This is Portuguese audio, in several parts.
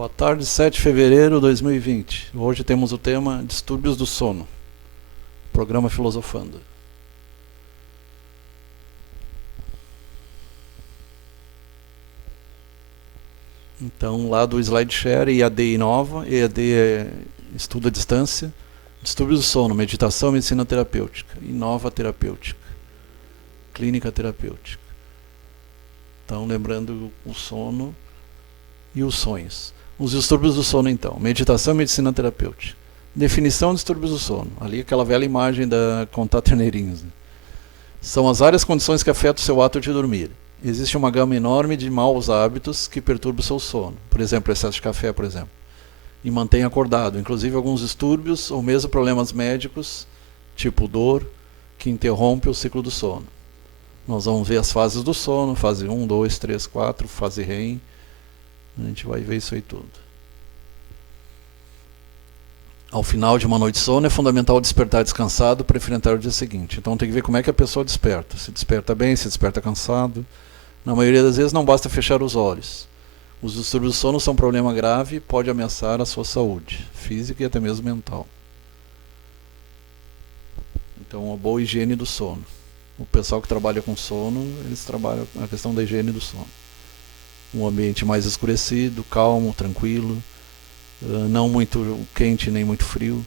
Boa tarde, 7 de fevereiro de 2020. Hoje temos o tema Distúrbios do Sono. Programa Filosofando. Então, lá do SlideShare, EAD Inova, EAD é estudo à distância, Distúrbios do Sono, Meditação, Medicina Terapêutica, Inova Terapêutica, Clínica Terapêutica. Então, lembrando o sono e os sonhos. Os distúrbios do sono, então. Meditação e medicina terapêutica. Definição de distúrbios do sono. Ali aquela velha imagem da contar terneirinhos. Né? São as várias condições que afetam o seu ato de dormir. Existe uma gama enorme de maus hábitos que perturbam o seu sono. Por exemplo, excesso de café, por exemplo. E mantém acordado. Inclusive alguns distúrbios ou mesmo problemas médicos, tipo dor, que interrompe o ciclo do sono. Nós vamos ver as fases do sono, fase 1, 2, 3, 4, fase REM. A gente vai ver isso aí tudo. Ao final de uma noite de sono é fundamental despertar descansado para enfrentar o dia seguinte. Então tem que ver como é que a pessoa desperta. Se desperta bem, se desperta cansado. Na maioria das vezes não basta fechar os olhos. Os distúrbios do sono são um problema grave e pode ameaçar a sua saúde física e até mesmo mental. Então, uma boa higiene do sono. O pessoal que trabalha com sono, eles trabalham a questão da higiene do sono. Um ambiente mais escurecido, calmo, tranquilo, não muito quente nem muito frio.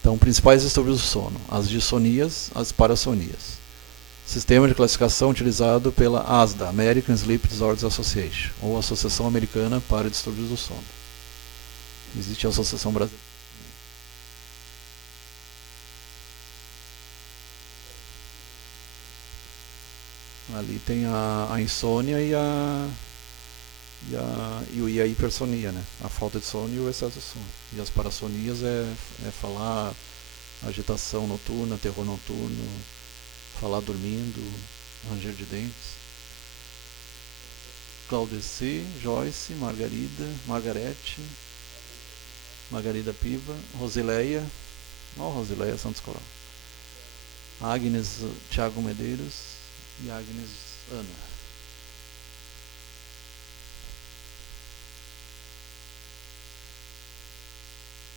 Então, principais distúrbios do sono: as dissonias, as parassonias. Sistema de classificação utilizado pela ASDA, American Sleep Disorders Association, ou Associação Americana para Distúrbios do Sono. Existe a Associação Brasileira. Ali tem a insônia e a hipersonia, né? A falta de sono e o excesso de sono. E as parassonias é falar agitação noturna, terror noturno, falar dormindo, ranger de dentes. Claudeci, Joyce, Margarete, Margarida Piva, Rosileia, Rosileia Santos Coral, Agnes Thiago Medeiros e Agnes Ana.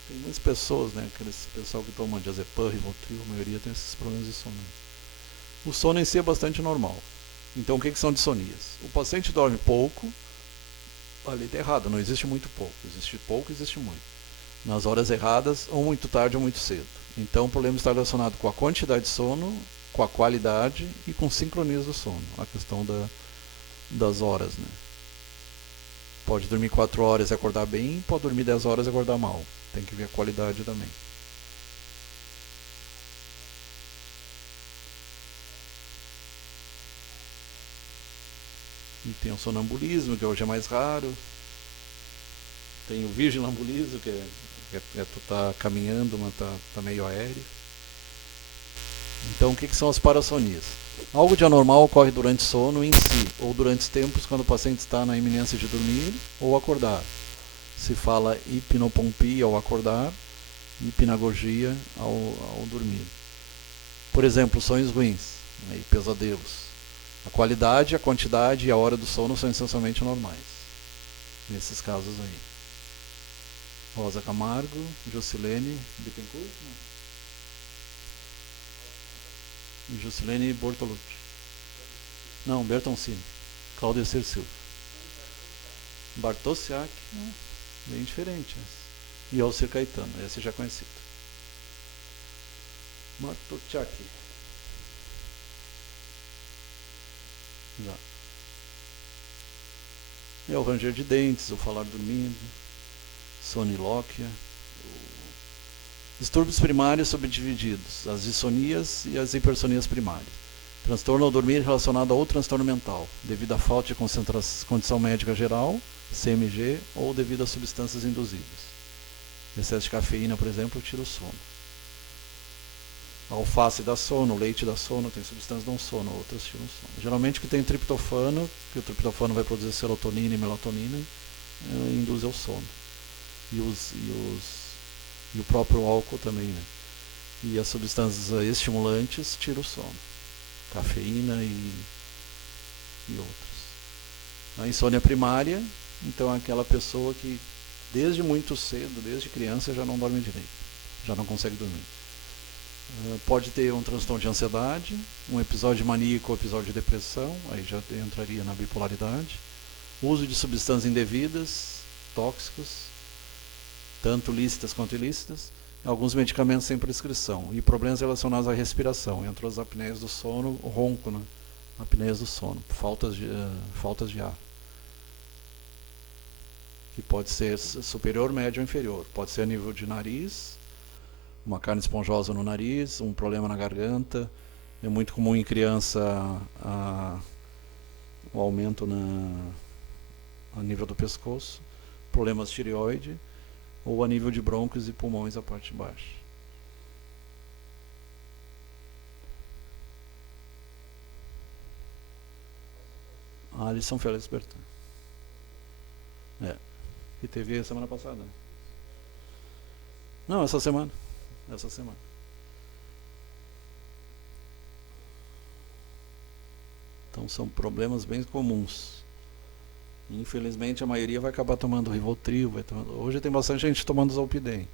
Tem muitas pessoas, né? Aquele pessoal que toma diazepam, Rivotril, a maioria tem esses problemas de sono. O sono em si é bastante normal. Então o que são dissonias? O paciente dorme pouco, ali está errado, não existe muito pouco. Existe pouco, existe muito. Nas horas erradas, ou muito tarde ou muito cedo. Então o problema está relacionado com a quantidade de sono, com a qualidade e com sincronia do sono. A questão das horas, né? Pode dormir 4 horas e acordar bem, pode dormir 10 horas e acordar mal. Tem que ver a qualidade também. E tem o sonambulismo, que hoje é mais raro. Tem o vigilambulismo, que é tu tá caminhando, mas tá meio aéreo. Então, o que são as parassonias? Algo de anormal ocorre durante o sono em si, ou durante os tempos quando o paciente está na iminência de dormir ou acordar. Se fala hipnopompia ao acordar, hipnagogia ao dormir. Por exemplo, sonhos ruins, né, e pesadelos. A qualidade, a quantidade e a hora do sono são essencialmente normais. Nesses casos aí. Rosa Camargo, Jocilene Bittencourt, e Jocilene Bortolucci. Não, Bertoncini. Claudecir Silva. Bartosiak, bem diferente. E Alcir Caetano, esse já é conhecido. Bartosiak. Já. É o ranger de dentes, o falar dormindo, sonilóquia. Distúrbios primários subdivididos: as dissonias e as hipersonias primárias. Transtorno ao dormir relacionado a outro transtorno mental, devido à falta de condição médica geral, CMG, ou devido a substâncias induzidas. Excesso de cafeína, por exemplo, tira o sono. A alface dá sono, o leite dá sono, tem substâncias que dão sono, outras tiram sono. Geralmente o que tem triptofano, que o triptofano vai produzir serotonina e melatonina, induz ao sono. E o próprio álcool também, né? E as substâncias estimulantes tiram o sono. Cafeína e outros. A insônia primária, então é aquela pessoa que Desde muito cedo, desde criança, já não dorme direito, já não consegue dormir. Pode ter um transtorno de ansiedade, um episódio maníaco ou episódio de depressão, aí já entraria na bipolaridade. Uso de substâncias indevidas, tóxicos, tanto lícitas quanto ilícitas, alguns medicamentos sem prescrição e problemas relacionados à respiração, entre as apneias do sono, o ronco, né? Apneias do sono, faltas de ar, que pode ser superior, médio ou inferior, pode ser a nível de nariz, uma carne esponjosa no nariz, um problema na garganta. É muito comum em criança o aumento a nível do pescoço, problemas de tireoide, ou a nível de brônquios e pulmões a parte de baixo. Alisson Félix Bertan. Que teve semana passada. Não, essa semana. Então são problemas bem comuns. Infelizmente a maioria vai acabar tomando Rivotril. Hoje tem bastante gente tomando Zolpidem,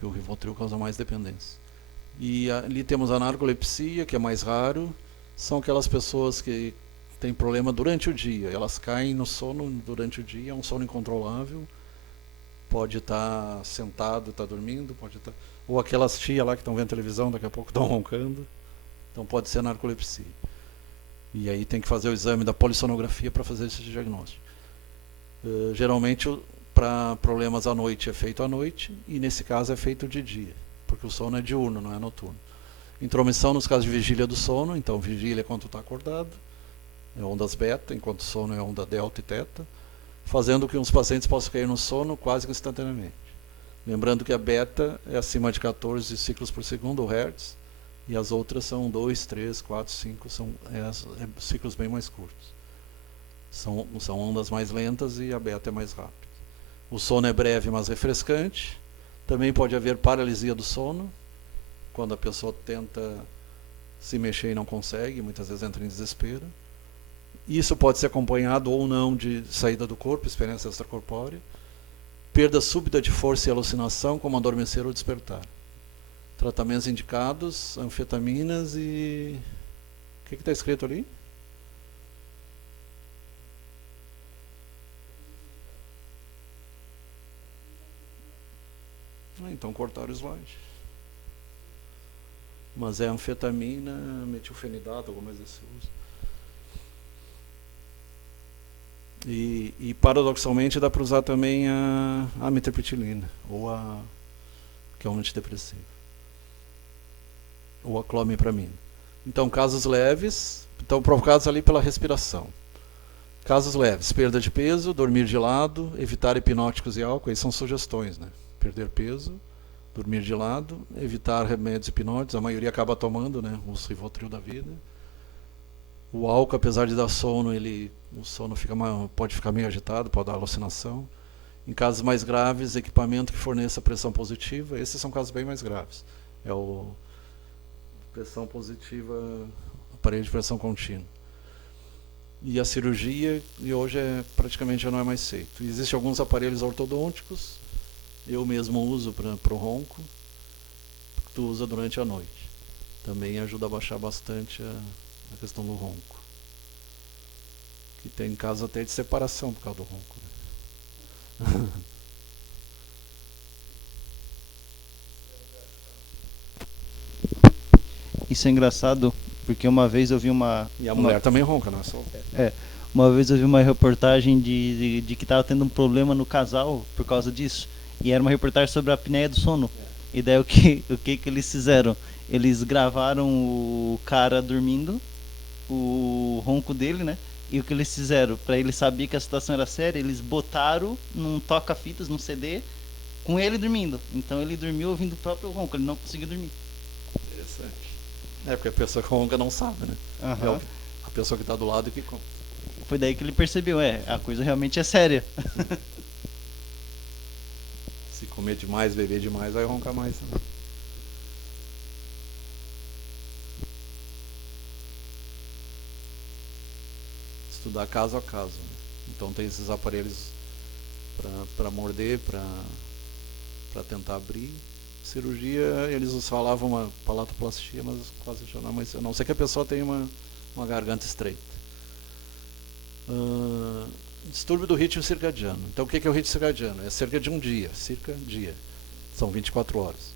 que o Rivotril causa mais dependência. E ali temos a narcolepsia, que é mais raro. São aquelas pessoas que têm problema durante o dia. Elas caem no sono durante o dia, é um sono incontrolável. Pode estar sentado, está dormindo, pode estar... Ou aquelas tias lá que estão vendo televisão, daqui a pouco estão roncando. Então pode ser narcolepsia. E aí tem que fazer o exame da polissonografia para fazer esse diagnóstico. Geralmente, para problemas à noite é feito à noite, e nesse caso é feito de dia, porque o sono é diurno, não é noturno. Intromissão nos casos de vigília do sono, então vigília é quando está acordado, é ondas beta, enquanto o sono é onda delta e teta, fazendo que os pacientes possam cair no sono quase que instantaneamente. Lembrando que a beta é acima de 14 ciclos por segundo, Hz, e as outras são 2, 3, 4, 5, são ciclos bem mais curtos. São ondas mais lentas e a beta é mais rápida. O sono é breve, mas refrescante. Também pode haver paralisia do sono, quando a pessoa tenta se mexer e não consegue, muitas vezes entra em desespero. Isso pode ser acompanhado ou não de saída do corpo, experiência extracorpórea. Perda súbita de força e alucinação, como adormecer ou despertar. Tratamentos indicados, anfetaminas e... O que está escrito ali? Então cortaram o slide. Mas é anfetamina, metilfenidato, alguma coisa desse uso. E paradoxalmente dá para usar também a amitriptilina, que é um antidepressivo, ou a clomipramina. Então, casos leves, estão provocados ali pela respiração. Casos leves, perda de peso, dormir de lado, evitar hipnóticos e álcool, aí são sugestões, né? Perder peso, dormir de lado, evitar remédios hipnóticos, a maioria acaba tomando, né? Os Rivotril da vida. O álcool, apesar de dar sono, o sono pode ficar meio agitado, pode dar alucinação. Em casos mais graves, equipamento que forneça pressão positiva. Esses são casos bem mais graves. É o pressão positiva, aparelho de pressão contínua. E a cirurgia, e hoje praticamente já não é mais feito. Existem alguns aparelhos ortodônticos, eu mesmo uso para o ronco, que tu usa durante a noite. Também ajuda a baixar bastante a questão do ronco. Que tem casos até de separação por causa do ronco. Né? Isso é engraçado, porque uma vez eu vi uma... E a mulher também ronca, não é só o pé. Uma vez eu vi uma reportagem de que estava tendo um problema no casal por causa disso. E era uma reportagem sobre a apneia do sono. E daí o que eles fizeram? Eles gravaram o cara dormindo, o ronco dele, né? E o que eles fizeram? Para ele saber que a situação era séria, eles botaram num toca-fitas, num CD, com ele dormindo. Então ele dormiu ouvindo o próprio ronco, ele não conseguiu dormir. Interessante. Porque a pessoa que ronca não sabe, né? Uhum. É a pessoa que está do lado que conta. Foi daí que ele percebeu, a coisa realmente é séria. Se comer demais, beber demais, vai roncar mais também. Estudar caso a caso. Né? Então tem esses aparelhos para morder, para tentar abrir. Cirurgia, eles falavam uma palatoplastia, mas quase já não, mas a não ser que a pessoa tenha uma garganta estreita. Distúrbio do ritmo circadiano. Então o que é o ritmo circadiano? É cerca de um dia, são 24 horas.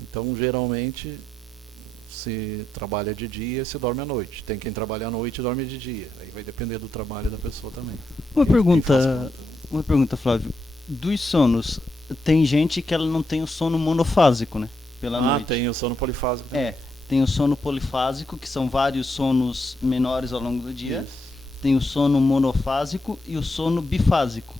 Então geralmente se trabalha de dia, se dorme à noite. Tem quem trabalha à noite e dorme de dia. Aí vai depender do trabalho da pessoa também. Uma pergunta, Flávio. Dos sonos, tem gente que ela não tem o sono monofásico, né? Pela noite. Tem o sono polifásico também. Tem o sono polifásico, que são vários sonos menores ao longo do dia. Isso. Tem o sono monofásico e o sono bifásico.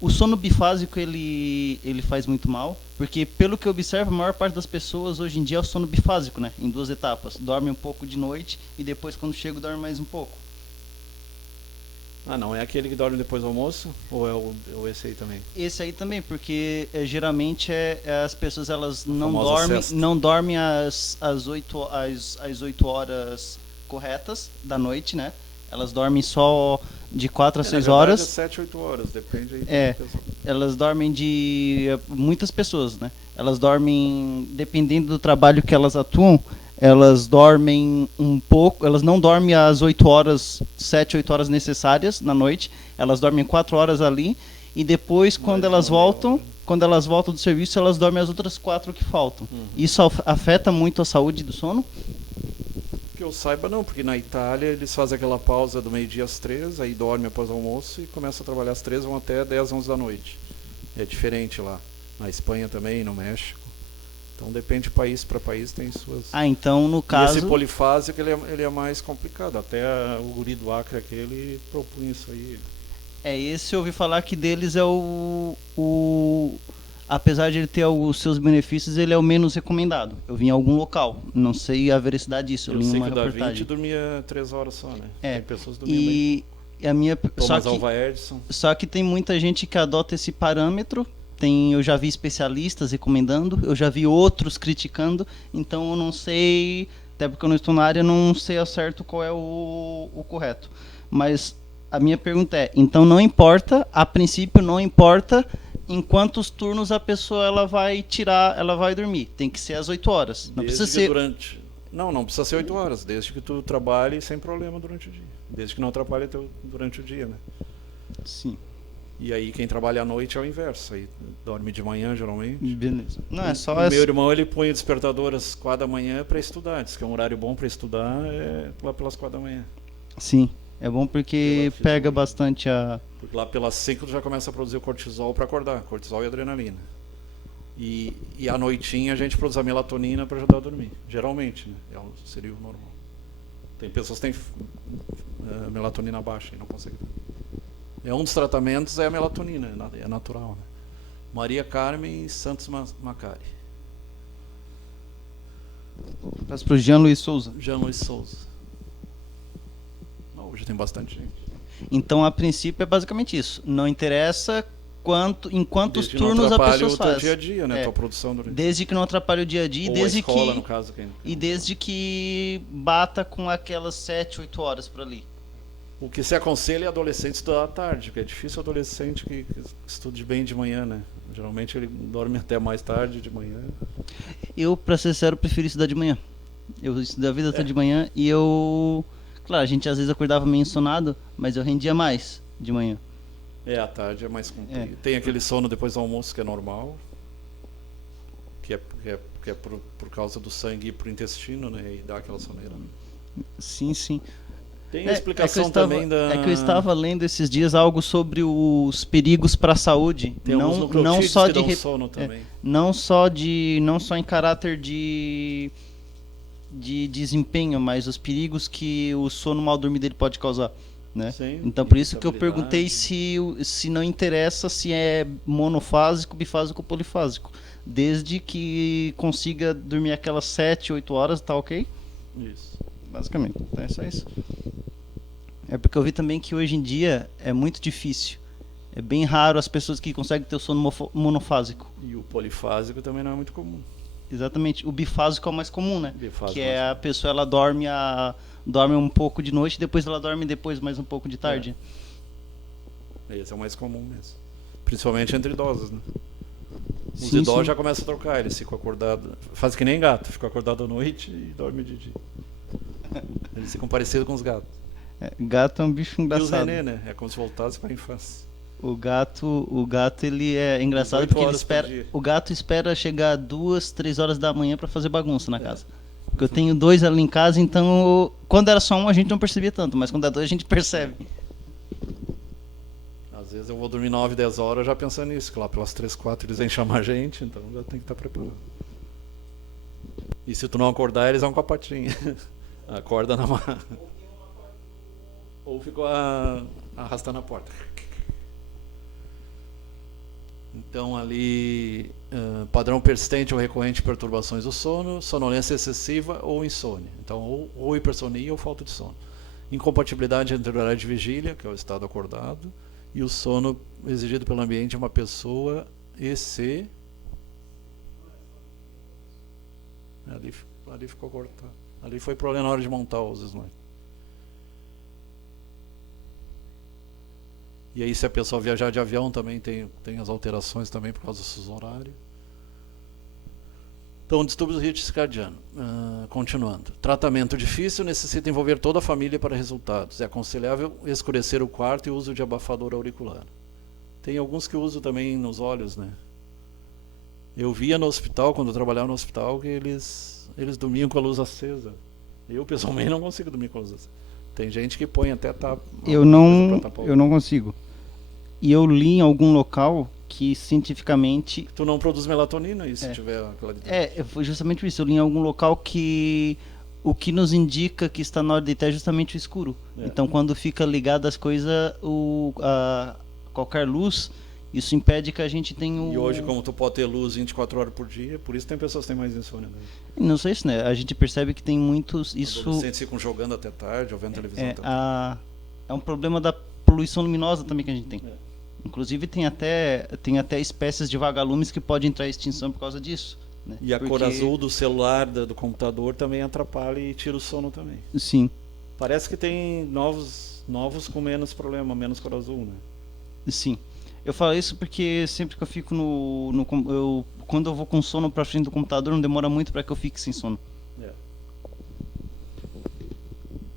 O sono bifásico ele faz muito mal, porque pelo que eu observo, a maior parte das pessoas hoje em dia é o sono bifásico, né? Em 2 etapas. Dorme um pouco de noite e depois quando chega dorme mais um pouco. Não é aquele que dorme depois do almoço? Ou é esse aí também? Esse aí também, porque geralmente as pessoas elas sesta. não dormem às 8 horas corretas da noite, né? Elas dormem só de 4 a 6 horas. 7, 8 horas, depende aí É, da pessoa. elas dormem muitas pessoas, né? Elas dormem, dependendo do trabalho que elas atuam, elas dormem um pouco, elas não dormem as 8 horas, 7, 8 horas necessárias na noite, elas dormem 4 horas ali e depois quando elas voltam do serviço, elas dormem as outras 4 que faltam. Isso afeta muito a saúde do sono? Que eu saiba não, porque na Itália eles fazem aquela pausa do meio-dia às 3, aí dorme após o almoço e começa a trabalhar às 3, vão até 10, 11 da noite. É diferente lá. Na Espanha também, no México. Então depende de país para país, tem suas... Então no caso... E esse polifásico ele é mais complicado, até o guri do Acre aquele propunha isso aí. Esse eu ouvi falar que deles é apesar de ele ter os seus benefícios, ele é o menos recomendado. Eu vi em algum local, não sei a veracidade disso. Eu sei que o Da reportagem. Vinci dormia 3 horas só, né? Tem pessoas dormindo bem pouco. A minha... Só que tem muita gente que adota esse parâmetro. Eu já vi especialistas recomendando, eu já vi outros criticando, então eu não sei, até porque eu não estou na área, não sei ao certo qual é o correto. Mas a minha pergunta é, então não importa, a princípio não importa em quantos turnos a pessoa ela vai dormir, tem que ser às 8 horas. Não precisa ser... Não precisa ser 8 horas, desde que tu trabalhe sem problema durante o dia. Desde que não atrapalhe durante o dia, né? Sim. E aí quem trabalha à noite é o inverso, aí dorme de manhã geralmente. Beleza. Não, é só meu irmão ele põe o despertador às 4 da manhã para estudar, diz que é um horário bom para estudar, lá pelas 4 da manhã. Sim, é bom porque pega bastante a... Porque lá pelas 5 tu já começa a produzir o cortisol para acordar, cortisol e adrenalina. E à noitinha a gente produz a melatonina para ajudar a dormir, geralmente, né? Seria o normal. Tem pessoas que têm melatonina baixa e não conseguem dormir. Um dos tratamentos é a melatonina, é natural. Né? Maria Carmen Santos Macari. Peço para o Jean Luiz Souza. Jean Luiz Souza. Hoje tem bastante gente. Então, a princípio, é basicamente isso. Não interessa em quantos turnos a pessoa faz. Dia a dia, né? Tua produção durante... Desde que não atrapalhe o dia a dia. Ou desde a escola, no caso. Desde que bata com aquelas 7, 8 horas por ali. O que se aconselha é adolescente estudar à tarde, porque é difícil adolescente que estude bem de manhã, né? Geralmente ele dorme até mais tarde de manhã. Eu, pra ser sincero, prefiro estudar de manhã. Eu estudei a vida toda de manhã e claro, a gente às vezes acordava meio ensonado, mas eu rendia mais de manhã. À tarde é mais comprido. Tem aquele sono depois do almoço que é normal, que é por causa do sangue ir pro intestino, né? E dá aquela soneira. Sim, sim. Tem a explicação também da... É que eu estava lendo esses dias algo sobre os perigos para a saúde. Tem não só de sono também. Não só em caráter de desempenho, mas os perigos que o sono mal dormido dele pode causar. Né? Sim, então por isso que eu perguntei se não interessa se é monofásico, bifásico ou polifásico. Desde que consiga dormir aquelas 7, 8 horas, tá ok? Isso. Basicamente, então é só isso. É porque eu vi também que hoje em dia é muito difícil. É bem raro as pessoas que conseguem ter o sono monofásico. E o polifásico também não é muito comum. Exatamente. O bifásico é o mais comum, né? Bifásico que é a pessoa, ela dorme um pouco de noite, depois ela dorme mais um pouco de tarde. Esse é o mais comum mesmo. Principalmente entre idosos, né? Os Sim, idosos sim. já começam a trocar, eles ficam acordados. Faz que nem gato, ficam acordados à noite e dormem de dia. Eles ficam parecidos com os gatos. Gato é um bicho E os engraçado. nenê, né? É como se voltasse para a infância. O gato ele é engraçado 18 porque ele horas por espera, dia. o gato espera chegar 2, 3 horas da manhã pra fazer bagunça na casa. Porque eu tenho 2 ali em casa, então quando era só um a gente não percebia tanto, mas quando é 2 a gente percebe. Às vezes eu vou dormir 9, 10 horas já pensando nisso, que lá pelas 3, 4 eles vêm chamar a gente, então já tem que estar preparado. E se tu não acordar, eles vão com a patinha. Acorda na mão. Ou ficou arrastando a porta. Então ali, padrão persistente ou recorrente de perturbações do sono, sonolência excessiva ou insônia. Então ou hipersonia ou falta de sono. Incompatibilidade entre o horário de vigília, que é o estado acordado, e o sono exigido pelo ambiente de uma pessoa e se... Ali ficou cortado. Ali foi problema na hora de montar os slides. E aí se a pessoa viajar de avião também tem as alterações também por causa do fuso horário. Então, distúrbios do ritmo circadiano. Continuando. Tratamento difícil necessita envolver toda a família para resultados. É aconselhável escurecer o quarto e o uso de abafador auricular. Tem alguns que usam também nos olhos, né? Eu via no hospital, quando eu trabalhava no hospital, que eles dormiam com a luz acesa. Eu, pessoalmente, não consigo dormir com a luz acesa. Tem gente que põe até Eu não consigo. E eu li em algum local que cientificamente... Tu não produz melatonina aí, se tiver claridade. Foi justamente isso. Eu li em algum local que o que nos indica que está na hora de deitar é justamente o escuro. Então, quando fica ligado as coisas, qualquer luz, isso impede que a gente tenha E hoje, como tu pode ter luz 24 horas por dia, por isso tem pessoas que têm mais insônia. Né? Não sei isso, né? A gente percebe que tem muitos... Os adolescentes ficam jogando até tarde, ou vendo televisão até tarde. É um problema da poluição luminosa também que a gente tem. Inclusive tem até espécies de vagalumes que podem entrar em extinção por causa disso. Né? E a cor azul do celular, do computador também atrapalha e tira o sono também. Sim. Parece que tem novos com menos problema, menos cor azul, né? Sim. Eu falo isso porque sempre que eu fico quando eu vou com sono pra frente do computador, não demora muito para que eu fique sem sono.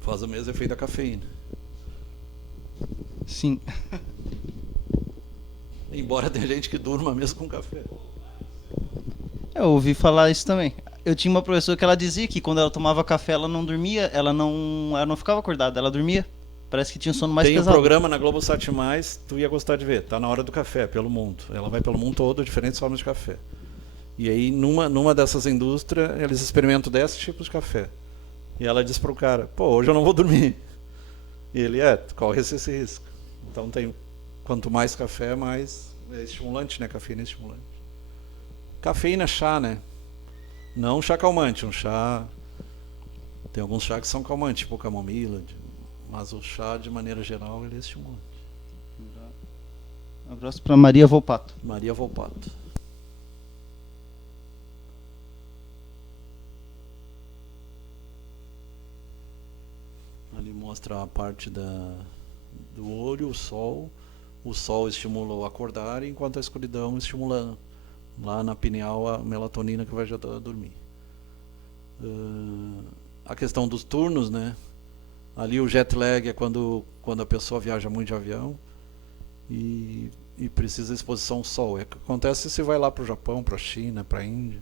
Faz o mesmo efeito da cafeína. Sim. Embora tenha gente que durma mesmo com café. Eu ouvi falar isso também. Eu tinha uma professora que ela dizia que quando ela tomava café ela não dormia, ela não ficava acordada, ela dormia. Parece que tinha um sono mais pesado. Tem um programa na Globosat+, tu ia gostar de ver, tá na hora do café, pelo mundo. Ela vai pelo mundo todo, diferentes formas de café. E aí, numa dessas indústrias, eles experimentam 10 tipos de café. E ela diz pro cara, pô, hoje eu não vou dormir. E ele, corre esse risco. Então quanto mais café, mais é estimulante, né? Cafeína é estimulante. Cafeína é chá, né? Não chá calmante, um chá... Tem alguns chás que são calmantes, tipo camomila, mas o chá, de maneira geral, ele é estimulante. Um abraço para Maria Volpato. Maria Volpato. Ali mostra a parte do olho, o sol. O sol estimula o acordar, enquanto a escuridão estimula lá na pineal a melatonina que vai ajudar a dormir. A questão dos turnos, né? Ali o jet lag é quando a pessoa viaja muito de avião e precisa de exposição ao sol. É que acontece se você vai lá para o Japão, para a China, para a Índia.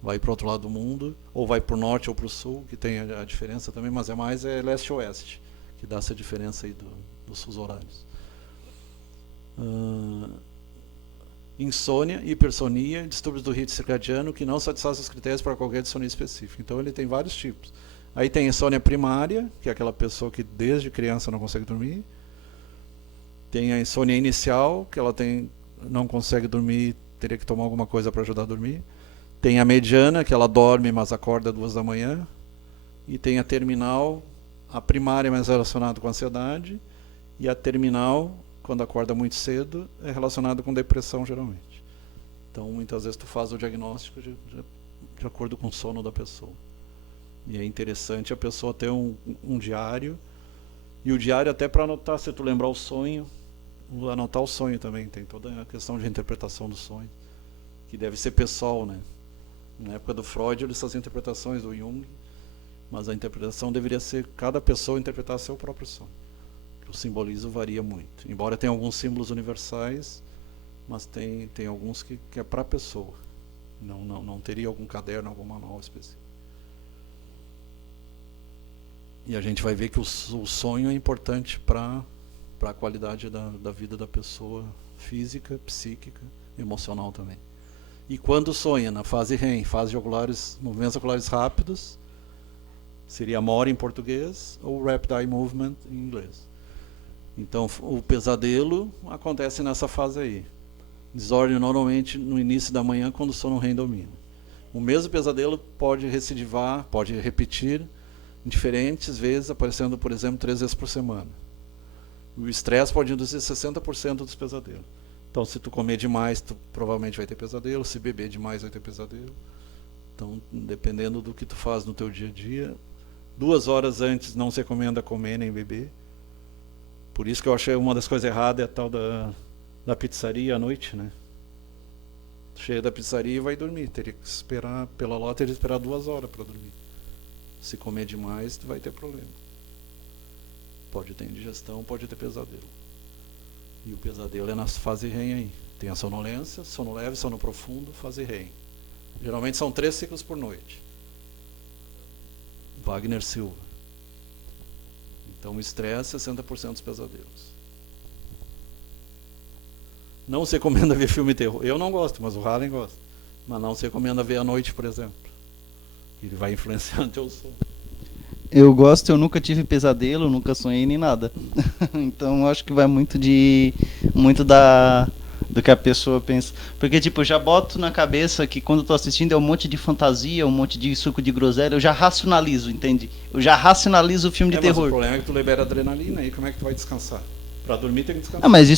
Vai para o outro lado do mundo, ou vai para o norte ou para o sul, que tem a diferença também, mas é leste-oeste, que dá essa diferença aí dos fusos horários. Insônia, hipersonia, distúrbios do ritmo circadiano que não satisfazem os critérios para qualquer dissonia específica. Então ele tem vários tipos. Aí tem insônia primária, que é aquela pessoa que desde criança não consegue dormir. Tem a insônia inicial, que ela não consegue dormir, teria que tomar alguma coisa para ajudar a dormir. Tem a mediana, que ela dorme, mas acorda 2 da manhã. E tem a terminal, a primária é mais relacionada com a ansiedade. E a terminal, quando acorda muito cedo, é relacionada com depressão, geralmente. Então, muitas vezes tu faz o diagnóstico de acordo com o sono da pessoa. E é interessante a pessoa ter um diário. E o diário até para anotar, se tu lembrar o sonho, anotar o sonho também, tem toda a questão de interpretação do sonho, que deve ser pessoal, né? Na época do Freud eles faziam interpretações do Jung, mas a interpretação deveria ser cada pessoa interpretar seu próprio sonho. O simbolismo varia muito, embora tenha alguns símbolos universais, mas tem alguns que é para a pessoa, não teria algum caderno, algum manual específico. E a gente vai ver que o sonho é importante para a qualidade da vida da pessoa, física, psíquica, emocional também. E quando sonha, na fase REM, fase de movimentos oculares rápidos, seria MORE em português, ou Rapid Eye Movement em inglês. Então, o pesadelo acontece nessa fase aí. Desordem normalmente no início da manhã, quando o sono REM domina. O mesmo pesadelo pode recidivar, pode repetir diferentes vezes, aparecendo, por exemplo, 3 vezes por semana. O estresse pode induzir 60% dos pesadelos. Então, se tu comer demais, tu provavelmente vai ter pesadelo. Se beber demais, vai ter pesadelo. Então, dependendo do que tu faz no teu dia a dia, 2 horas antes não se recomenda comer nem beber. Por isso que eu achei uma das coisas erradas é a tal da pizzaria à noite, né? Cheia da pizzaria e vai dormir. Teria que esperar, pela ló, teria que esperar 2 horas para dormir. Se comer demais, tu vai ter problema. Pode ter indigestão, pode ter pesadelo. E o pesadelo é na fase REM aí. Tem a sonolência, sono leve, sono profundo, fase REM. Geralmente são 3 ciclos por noite. Wagner Silva. Então o estresse, 60% dos pesadelos. Não se recomenda ver filme terror. Eu não gosto, mas o Halen gosta. Mas não se recomenda ver à noite, por exemplo. Ele vai influenciar o teu sono. Eu gosto, eu nunca tive pesadelo, nunca sonhei nem nada. Então acho que vai muito do que a pessoa pensa. Porque tipo, eu já boto na cabeça que quando eu tô assistindo é um monte de fantasia, um monte de suco de groselha, eu já racionalizo, entende? Eu já racionalizo o filme de terror. Mas o problema é que tu libera adrenalina e como é que tu vai descansar? Pra dormir tem que descansar. Ah, mas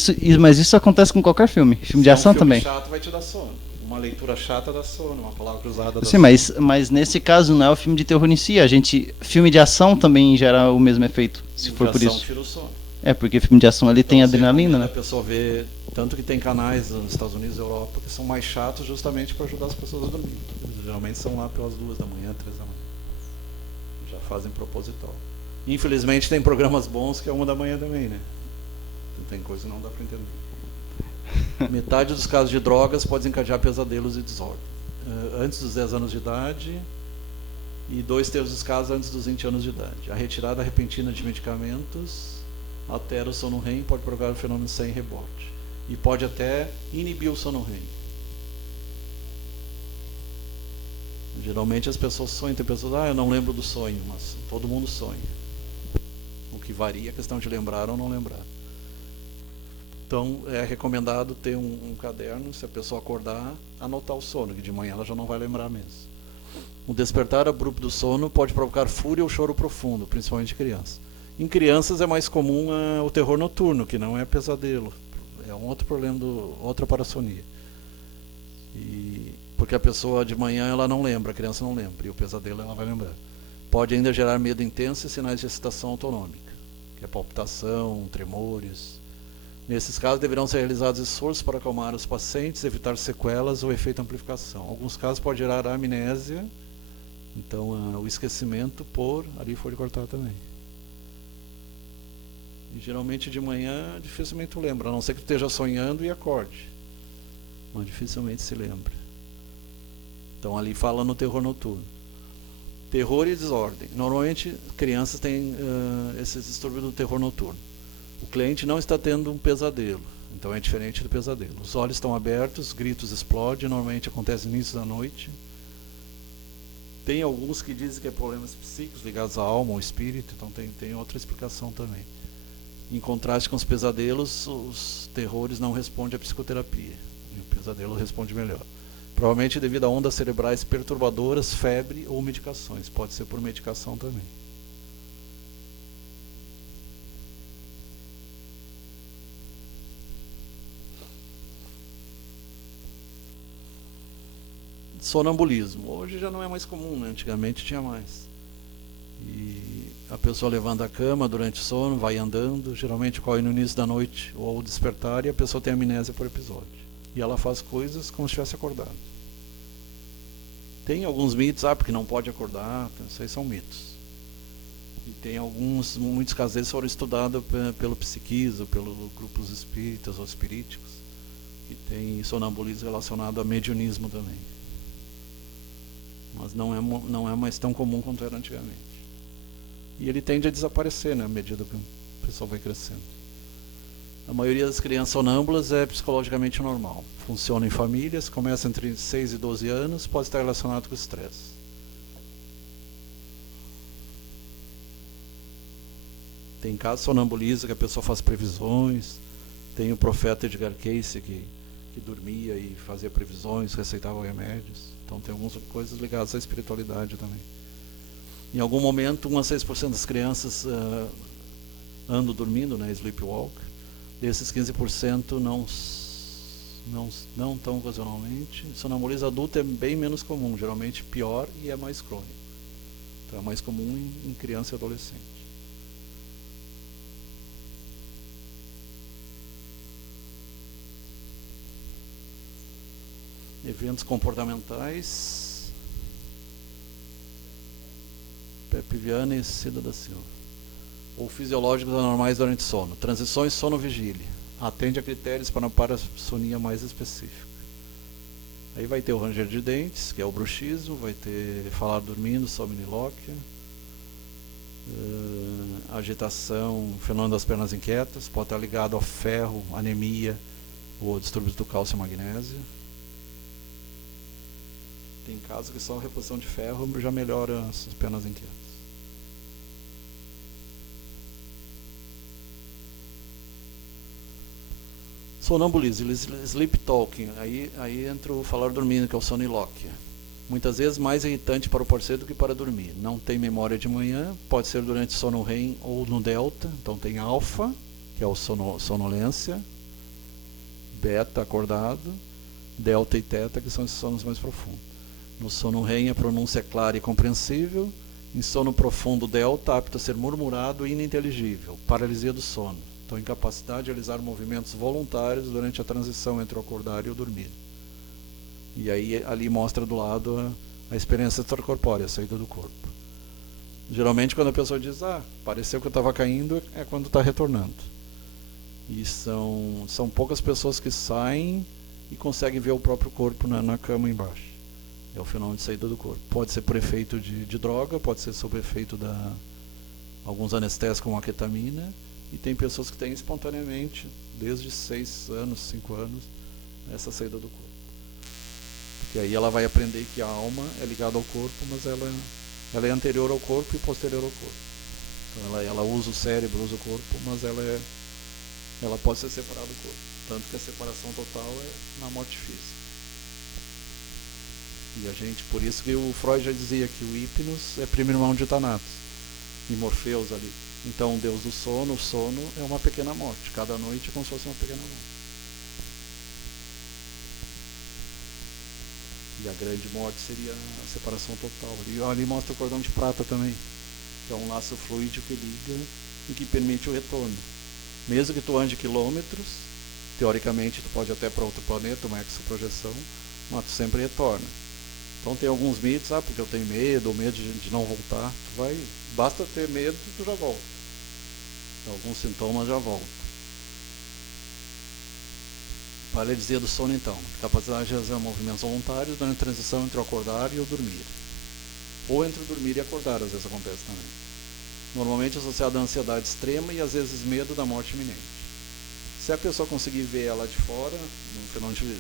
isso acontece com qualquer filme. Filme de ação também. Um filme chato vai te dar sono. Uma leitura chata dá sono, uma palavra cruzada dá Sim, sono. mas nesse caso não é o filme de terror em si. Filme de ação também gera o mesmo efeito, se for por isso. Tira o sono. É, porque filme de ação ele tem adrenalina, né? A pessoa vê, tanto que tem canais nos Estados Unidos e Europa que são mais chatos justamente para ajudar as pessoas a dormir. Eles geralmente são lá pelas 2 da manhã, 3 da manhã. Já fazem proposital. Infelizmente tem programas bons que é 1 da manhã também, né? Então, tem coisa que não dá para entender. Metade dos casos de drogas pode desencadear pesadelos e desordem. Antes dos 10 anos de idade e 2/3 dos casos antes dos 20 anos de idade. A retirada repentina de medicamentos altera o sono REM, pode provocar o fenômeno sem rebote. E pode até inibir o sono REM. Geralmente as pessoas sonham, tem pessoas, eu não lembro do sonho, mas todo mundo sonha. O que varia é a questão de lembrar ou não lembrar. Então é recomendado ter um caderno, se a pessoa acordar, anotar o sono, que de manhã ela já não vai lembrar mesmo. O despertar abrupto do sono pode provocar fúria ou choro profundo, principalmente em crianças. Em crianças é mais comum o terror noturno, que não é pesadelo. É um outro problema, outra parassonia. Porque a pessoa de manhã ela não lembra, a criança não lembra, e o pesadelo ela vai lembrar. Pode ainda gerar medo intenso e sinais de excitação autonômica, que é palpitação, tremores. Nesses casos deverão ser realizados esforços para acalmar os pacientes, evitar sequelas ou efeito amplificação. Alguns casos pode gerar amnésia, então o esquecimento ali foi cortar também. E geralmente de manhã dificilmente tu lembra, a não ser que tu esteja sonhando e acorde. Mas dificilmente se lembra. Então ali fala no terror noturno. Terror e desordem. Normalmente crianças têm esses distúrbios do terror noturno. O cliente não está tendo um pesadelo, então é diferente do pesadelo. Os olhos estão abertos, gritos explodem, normalmente acontece no início da noite. Tem alguns que dizem que é problemas psíquicos ligados à alma ou espírito, então tem outra explicação também. Em contraste com os pesadelos, os terrores não respondem à psicoterapia, e o pesadelo responde melhor. Provavelmente devido a ondas cerebrais perturbadoras, febre ou medicações, pode ser por medicação também. Sonambulismo. Hoje já não é mais comum, né? Antigamente tinha mais. E a pessoa levanta a cama durante o sono, vai andando, geralmente ocorre no início da noite ou ao despertar, e a pessoa tem amnésia por episódio. E ela faz coisas como se estivesse acordado. Tem alguns mitos, porque não pode acordar, isso aí são mitos. E tem muitos casos deles foram estudados pelo psiquismo, pelos grupos espíritas ou espiríticos, que tem sonambulismo relacionado a mediunismo também. Mas não é mais tão comum quanto era antigamente. E ele tende a desaparecer, né, à medida que o pessoal vai crescendo. A maioria das crianças sonâmbulas é psicologicamente normal. Funciona em famílias, começa entre 6 e 12 anos, pode estar relacionado com estresse. Tem casos de sonambulismo que a pessoa faz previsões. Tem o profeta Edgar Cayce que dormia e fazia previsões, receitava remédios. Então tem algumas coisas ligadas à espiritualidade também. Em algum momento, 1 a 6% das crianças andam dormindo, né, sleepwalk. Desses 15% não tão ocasionalmente. Sonambulismo adulto é bem menos comum, geralmente pior e é mais crônico. Então é mais comum em criança e adolescente. Eventos comportamentais. Pepe Viana e Cida da Silva. Ou fisiológicos anormais durante o sono. Transições sono-vigília. Atende a critérios para uma parassonia mais específica. Aí vai ter o ranger de dentes, que é o bruxismo, vai ter falar dormindo, somnilóquia, agitação, fenômeno das pernas inquietas, pode estar ligado ao ferro, anemia ou distúrbios do cálcio e magnésio. Tem casos que só a reposição de ferro já melhora as pernas inquietas. Sonambulismo, sleep talking, aí entra o falar dormindo, que é o sonilóquia. Muitas vezes mais irritante para o parceiro do que para dormir. Não tem memória de manhã, pode ser durante sono REM ou no delta. Então tem alfa, que é o sonolência, beta, acordado, delta e teta, que são esses sonos mais profundos. No sono REM a pronúncia é clara e compreensível. Em sono profundo delta, apto a ser murmurado e ininteligível, paralisia do sono. Então, incapacidade de realizar movimentos voluntários durante a transição entre o acordar e o dormir. E aí ali mostra do lado a experiência extracorpórea, a saída do corpo. Geralmente quando a pessoa diz, pareceu que eu estava caindo, é quando está retornando. E são poucas pessoas que saem e conseguem ver o próprio corpo na cama embaixo. É o fenômeno de saída do corpo. Pode ser por efeito de droga, pode ser sob efeito de alguns anestésicos como a ketamina. E tem pessoas que têm espontaneamente, desde 6 anos, 5 anos, essa saída do corpo. Porque aí ela vai aprender que a alma é ligada ao corpo, mas ela é anterior ao corpo e posterior ao corpo. Então ela usa o cérebro, usa o corpo, mas ela pode ser separada do corpo. Tanto que a separação total é na morte física. E por isso que o Freud já dizia que o Hipnos é primo irmão de Thanatos, e Morfeus ali. Então, o deus do sono, o sono é uma pequena morte. Cada noite é como se fosse uma pequena morte. E a grande morte seria a separação total. E ali mostra o cordão de prata também, que é um laço fluídico que liga e que permite o retorno. Mesmo que tu ande quilômetros, teoricamente tu pode até para outro planeta, uma exoprojeção, mas tu sempre retorna. Então tem alguns mitos, porque eu tenho medo, ou medo de não voltar. Basta ter medo e tu já volta. Alguns sintomas já voltam. Paralisia do sono, então. Capacidade de realizar movimentos voluntários durante a transição entre o acordar e o dormir. Ou entre o dormir e acordar, às vezes acontece também. Normalmente associado à ansiedade extrema e às vezes medo da morte iminente. Se a pessoa conseguir ver ela de fora, no fenômeno de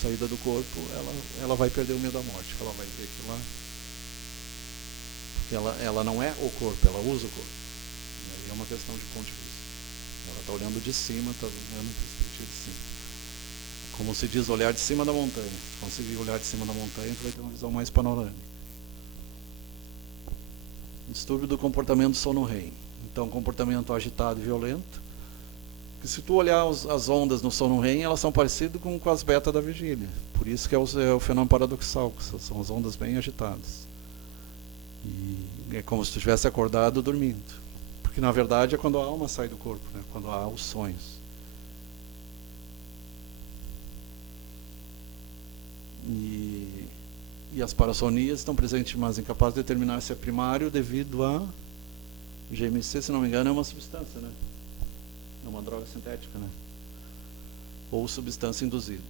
saída do corpo, ela vai perder o medo da morte, ela vai ver que ela não é o corpo, ela usa o corpo. E aí é uma questão de ponto de vista. Ela está olhando de cima, está olhando em perspectiva de cima. Como se diz, olhar de cima da montanha. Se conseguir olhar de cima da montanha, tu vai ter uma visão mais panorâmica. Distúrbio do comportamento sono REM. Então, comportamento agitado e violento. Que se tu olhar as ondas no sono REM, elas são parecidas com as beta da vigília. Por isso que é o fenômeno paradoxal, que são as ondas bem agitadas. E É como se tu estivesse acordado dormindo. Porque na verdade é quando a alma sai do corpo, né? Quando há os sonhos. E as parassonias estão presentes, mas incapazes de determinar se é primário devido a GMC, se não me engano, é uma substância, né? É uma droga sintética, né? Ou substância induzida.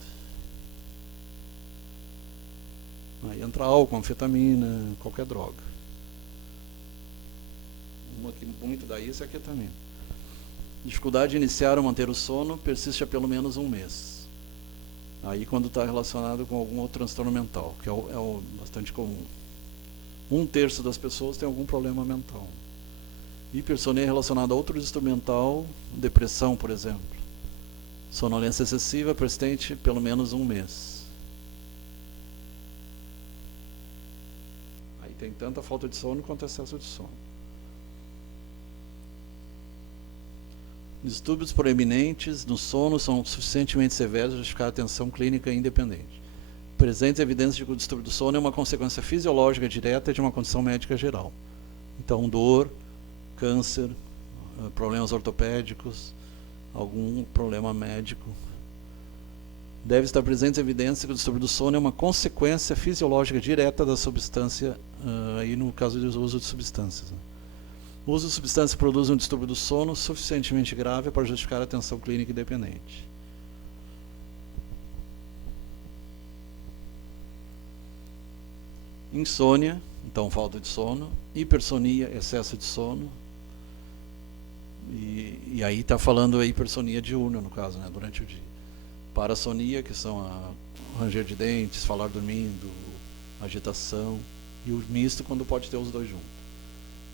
Aí entra álcool, anfetamina, qualquer droga. Uma que muito dá isso é a ketamina. Dificuldade de iniciar ou manter o sono persiste há pelo menos um mês. Aí quando está relacionado com algum outro transtorno mental, que é bastante comum. 1/3 das pessoas tem algum problema mental. Hipersonia relacionada a outro distúrbio mental, depressão, por exemplo. Sonolência excessiva persistente pelo menos um mês. Aí tem tanta falta de sono quanto excesso de sono. Distúrbios proeminentes no sono são suficientemente severos para justificar atenção clínica independente. Presentes evidências de que o distúrbio do sono é uma consequência fisiológica direta de uma condição médica geral. Então, dor, câncer, problemas ortopédicos, algum problema médico. Deve estar presentes evidências de que o distúrbio do sono é uma consequência fisiológica direta da substância, aí no caso do uso de substâncias. Né? O uso de substâncias produz um distúrbio do sono suficientemente grave para justificar a atenção clínica independente. Insônia, então falta de sono. Hipersonia, excesso de sono. E aí está falando a hipersonia diurna, no caso, né, durante o dia. Parassonia, que são a ranger de dentes, falar dormindo, agitação. E o misto, quando pode ter os dois juntos.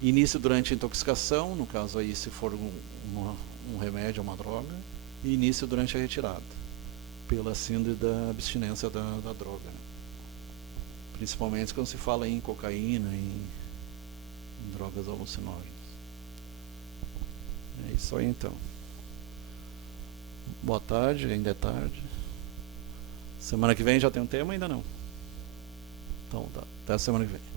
Início durante a intoxicação, no caso aí se for um remédio, uma droga, e início durante a retirada, pela síndrome da abstinência da droga. Né? Principalmente quando se fala em cocaína, em drogas alucinógenas. É isso aí então. Boa tarde, ainda é tarde. Semana que vem já tem um tema? Ainda não? Então tá, até a semana que vem.